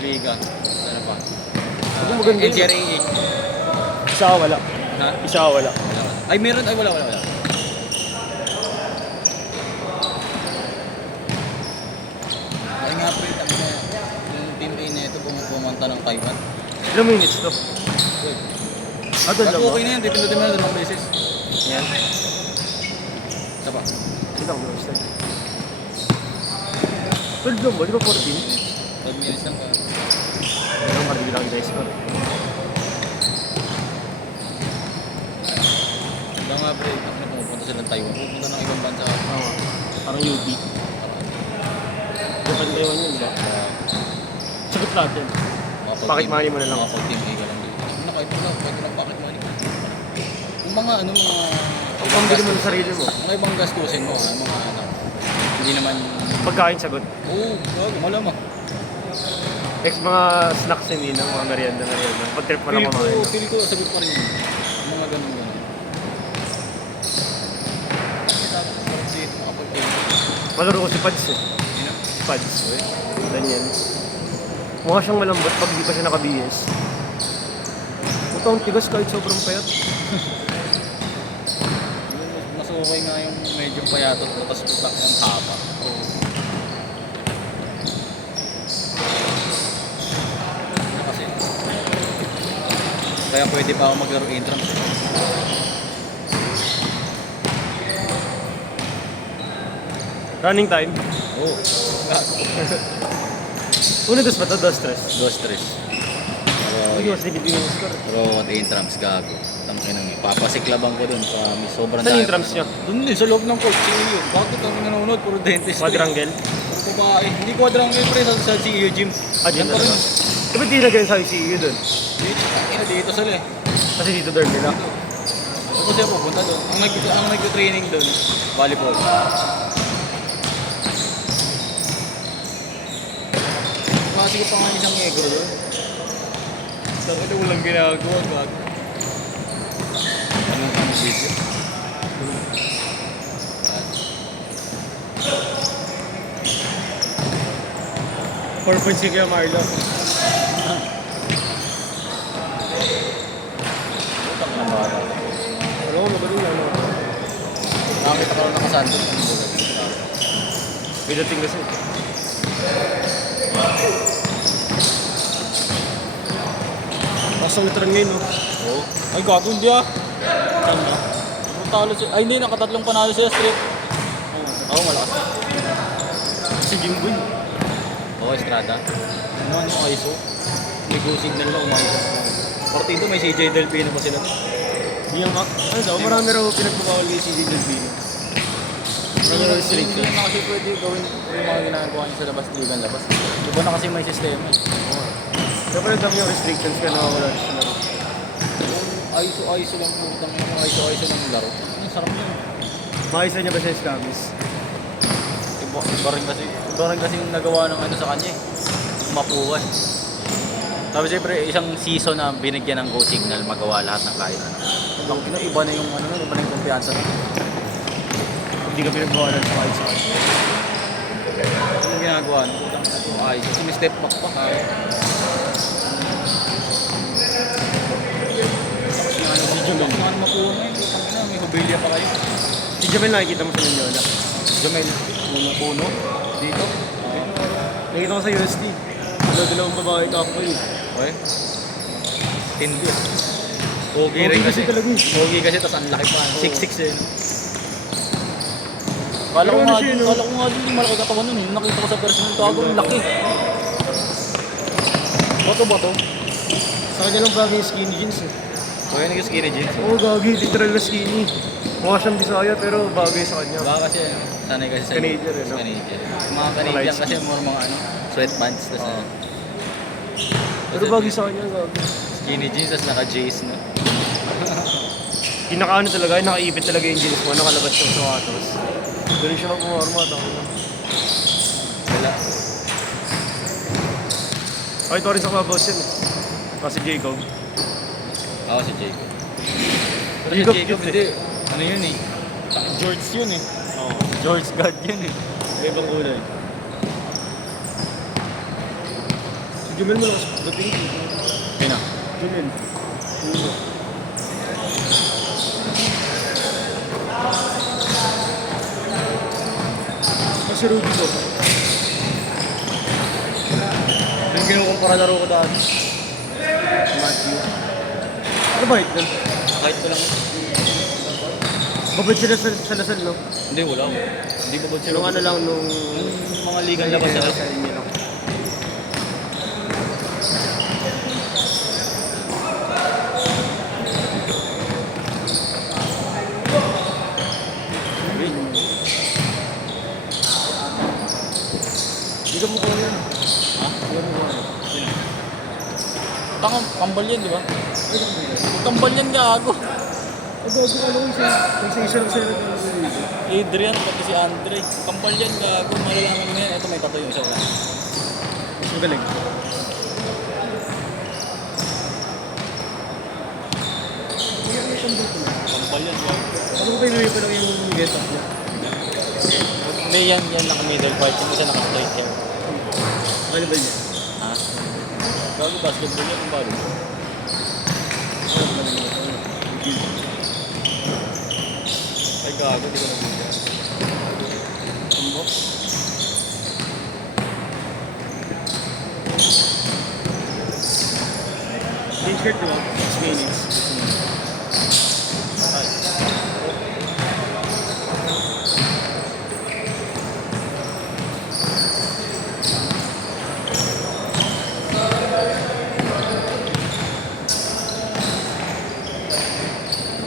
Liga. Ano pa? Hindi maganda yun. LGRAA. Isa wala. Ha? Isa wala. Ay, meron. Ay, wala. Ay nga pre, yung team A na ito pumunta ng Taiwan. Ilang minutes to? Good. Doon lang Okay na yan, pipindutin mo na dalawang beses. Yan. Isa pa. Ilang minutes to? 12 lang ba? Di ba 14? 12 minutes lang ka. Ilang marami lang guys ko. Diba nga pre, pag pumupunta silang Taiwan, pupunta ng ibang bansa. Oo. Parang UP. Japan Taiwan yun, di ba? Sagot natin. Pocket money mo na lang. Mga team A ka lang dito. Kahit lang pocket money. Yung mga Ang pambili mo ng sarili mo. mga ibang gastusin mo, mga hindi naman. Pagkain sagot. Oo, malamang. Mga snacks hindi ng mga merienda. Pag trip mo lang kumain. Feel ko, sagot pa rin yun. Mga ganun. Malaro ko si Pads eh. Sino? Pads. Daniel. Mukha siyang malambot pag di pa siya naka-BS. Ang tigas kahit sobrang payat. Mas okay nga yung medyo payatot tapos putak yung haba. Oo. Kasi kaya pwede pa ako maglaro intrams. Running time. Oo. Una dos ba ito? Dos stress. Dos stress. Hindi mas nagiging yung score. Pero intrams gago. Tangin nang papasiklabang ko dun sa may sobrang Saan yung trams niya? Dun din sa loob ng coach. CEO. Bakit kami nanonood? Puro dentist. Quadrangle? Puro babae. Hindi quadrangle pre sa CEO gym. Dito Yan pa rin. na. Dapat di na ganyan sa ICU dun? Dito sila eh. Kasi dito dorm nila. Tapos siya pupunta doon. Ang nag-training doon, volleyball. Kasi ko pa nga isang negro doon. Sabi na walang ginagawa, gago. Anong video? At 4.6 kaya Marlo. Utang na bata. Ano ko magaling ano? Nakakita ka lang nakasandot. Pidating kasi. Pasang literan ngayon, no? Oo. Ay, gago, hindi ah. Saan na? Talo siya. Ay, hindi, nakatatlong panalo siya straight. Oo, malakas. Si Jimboy. Oo, Estrada. Ano yung ISO? May go signal na umayos. Partido, may CJ Delpino pa sila. Diyan ka? Ano daw? Marami raw pinagbabawal kay si Delpino. Hindi na kasi pwede gawin yung mga ginagawa niya sa labas, ligan labas. Iba na kasi may sistema eh. Dapat lang yung restrictions ka na wala sa laro. Yung ISO lang po, yung ISO lang laro. Ang sarap yun. Maayos na niya ba siya Scamis? Iba rin kasi yung nagawa ng ano sa kanya eh. Mapuwan. Tapos siyempre, isang season na binigyan ng go signal, magawa lahat ng kahit ano. Iba na yung ano, iba na yung kumpiyansa. Hindi ka pinagbawalan sa kahit sa kanya. Ano yung ginagawa? Ay, kasi may step back pa. Si Jamel. Ano mapuwan na yun? May hubilya pa kayo. Si Jamel nakikita mo sa Mignola. Jamel, puno. Dito. Nakita ko sa UST. Dalawang babae kapwa yun. Okay. Tindi. Pogi rin kasi. talaga yun. Pogi kasi, tas ang laki pa. 6'6" eh. Kala Pero ko ano nga, siya, no? kala ko nga din malaki katawan nun eh. Yung nakita ko sa personal tago, yung laki. Bato. Sa kanya lang bagay yung skinny jeans eh. Kaya nag-skinny jeans. Oo, gagi. Literal na skinny. Mukha siyang Bisaya pero bagay sa kanya. Baka kasi, sanay kasi sa Canadian eh, no? Canadian. Yung mga Canadian kasi, mga ano, sweatpants, tas Oo. Pero bagay sa kanya, gagi. skinny jeans, tas naka-J's, no? Pinakaano talaga, nakaipit talaga yung jeans mo, nakalabas yung sapatos. Ganun siya mag-umarma, tawag na. Wala. Ay, ito rin sa Clubhouse yun eh. Kasi Jacob. Ako si Jacob. Pero si Jacob Jacob, cute hindi. Ano yun eh? George yun eh. Oo. George God yun eh. May ibang kulay. Si Jumel mo lakas dating. Yun na. Jumel. Uno. Kasi Ruby ko. Yung kinukumpara laro ko dati. Matthew. Ano ba ito? Kahit ko lang. Babad sila sa Lasal, no? Hindi, wala. Hindi ko ba siya. Nung ano lang, nung... Yung mga ligang labas na lang. Sa inyo lang. Hindi ka mukha yan. Ha? Hindi ka mukha yan. Kambal yan, di ba? Kambal yan, gago. Ano yung isa lang sa'yo na Adrian, pati si Andre. Kambal yan, gago. Malalaman mo yan. Ito may tattoo yung isa wala. mas magaling. Kambal yan, gago. Ano ba yung pa lang yung get-up niya? May yan naka middle part. Yung isa naka straight hair. Ano ba niya? Ha? Gago, basketball yan. Ang balo. Ay, gago. Di ko nabigyan. Tumbok. T-shirt mo, 6 minutes.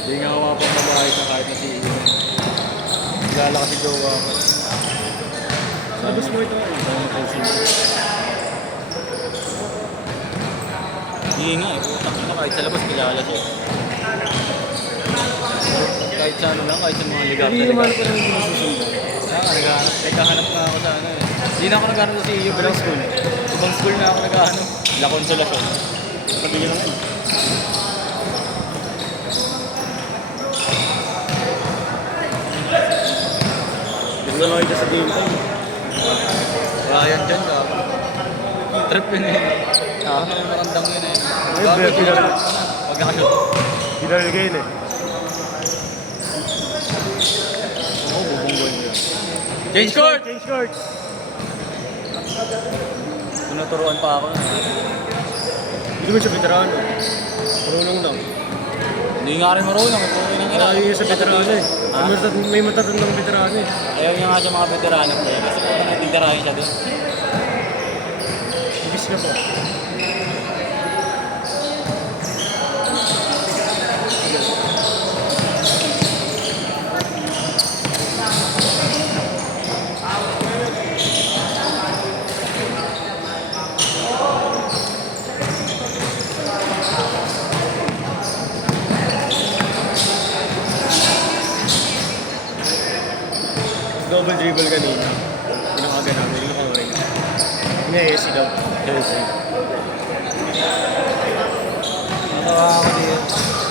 Hindi nga ako pang babae sa kahit na si Iyo. Gala kasi jowa ko. Labas mo ito. Hindi nga eh. Utak na kahit sa labas kilala siya. Kahit sa ano lang, kahit sa mga ligaw Hindi na naman ligaw. ko lang hindi masusunod. Kaya nga, naghahanap nga ako sa ano eh. Hindi na ako naghahanap sa CEO. Ibang school. Ibang school na ako naghahanap. La Consolacion. Sabi niya lang. Gusto mo kita sa game time. Wala yan dyan, gago. Trip yun eh. Ano yung marandang yun eh. Ay, Gago, bet, tinatap tinatap. ko na. Pag nakashoot. Pinalagay na eh. Oo, bubunggoy mo yun. Change court! Change court! Tinuturuan pa ako. Hindi mo siya veterano. Marunong lang. Hindi nga rin marunong. Malayo yun sa veterano eh. Ha? May matatandang veterano eh. Ayaw niya nga siya mga veterano ko eh. Kasi kung nagtitirahin siya doon. Ibis ka pa. Double dribble kanina. Pinakaga namin, yung nakawin. Ina-AC daw. Chelsea. Natawa ako dito.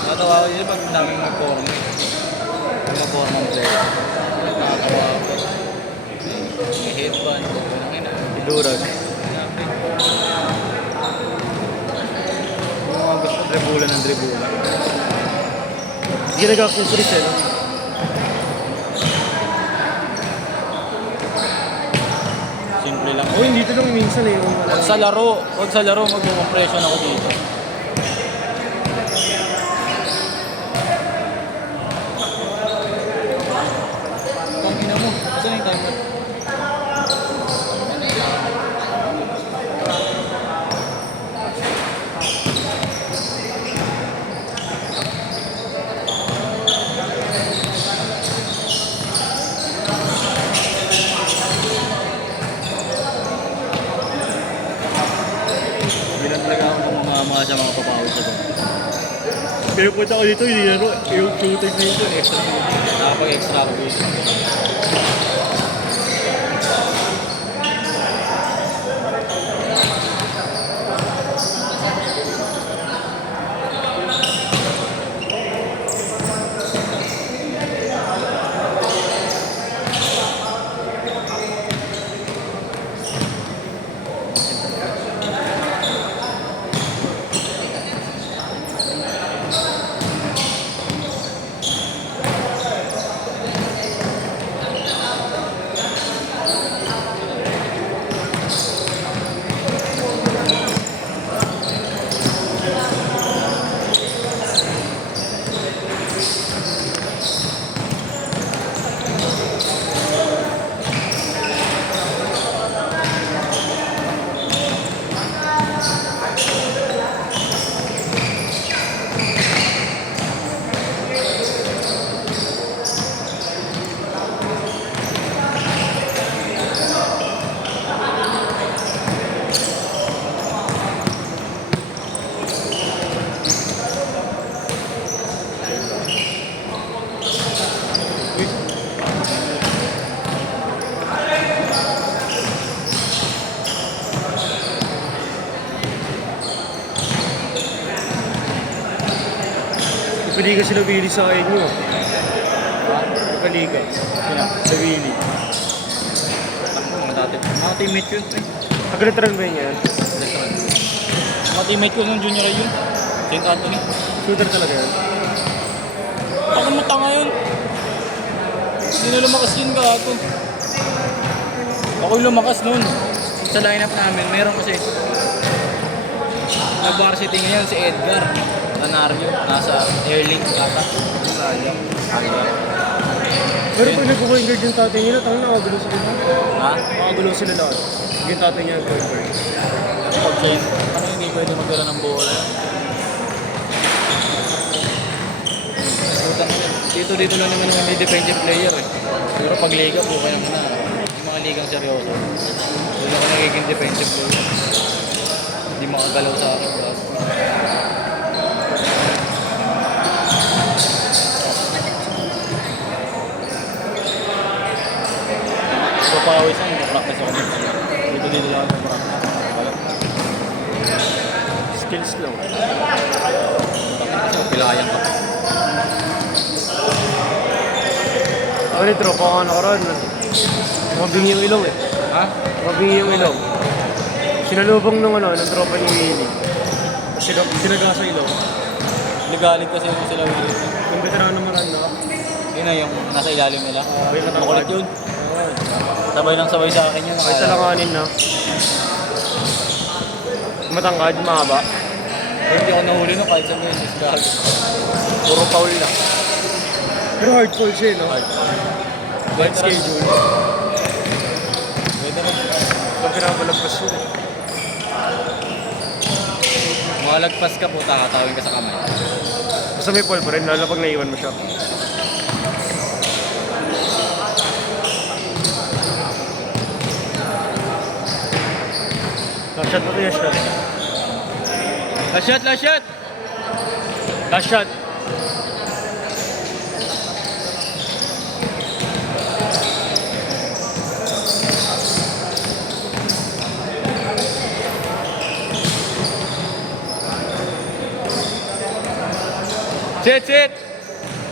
Natawa ako dito pag daming mag-corner. Pag mag-corner ng player. Natawa ako. May headband. Walang ina. Idurag. Yung mga gusto dribulan ng dribulan. Hindi ka nag-accessories eh, no? Simple lang. Oo, hindi ito lang minsan eh. Yung Pag sa laro, mag-compression ako dito. Tangina mo. Saan yung timer? Bilang talaga ako ng mga sa mga papaw sa doon. Pero punta ko dito, hindi laro. Yung shooting na ito, extra. Nakapag-extra ako dito. Nagpaliga sila Willie sa inyo. Nagpaliga. Sino? Sa Willie. Mga teammate yun. Nag-return ba niya? Mga teammate ko nung junior yun. St. Anthony. Shooter talaga yan. Ako mo tanga yun. Hindi na lumakas yun ka ako. Ako yung lumakas nun. Sa lineup namin, meron kasi nag-varsity ngayon si Edgar Lanario. Nasa Airlink ata. Sayang. Pero pag nag-point guard yung tatay nila, tanga nakagulo sila. Ha? Nakagulo sila lahat. Yung tatay niya point guard. Pag siya yun, ano hindi pwede magdala ng bola? Dito lang naman yung defensive player eh. Pero pag liga po kayo naman na. Yung mga ligang seryoso. Hindi ako nagiging defensive player. Hindi makagalaw sa akin. So pawis ang practice ako dito. Dito lang ako practice. Skills lang. Kasi pilayan ka. Ako ni tropa ko nakaraan. Mabingi yung ilaw eh. Ha? Mabingi yung ilaw. Sinalubong ng ng tropa ni Willie. Sinaga sa ilaw. Legalit kasi yung sila Willie. Yung veterano naman na. Yun na yung nasa ilalim nila. May matangkad. Makulit yun. Sabay ng sabay sa akin yun. Ay talanganin na. Matangkad, mahaba. Pero hindi ako nahuli no kahit sa beses. Gago. Puro foul lang. Pero hard fall siya, no? Hard foul. Bad schedule. Pwede rin. Pag pinabalagpas yun eh. Malagpas ka po, takatawin ka sa kamay. Basta may fall pa rin, lalo pag naiwan mo siya. Last shot na to, yes shot. Last shot, last shot! Last shot. Sit, sit!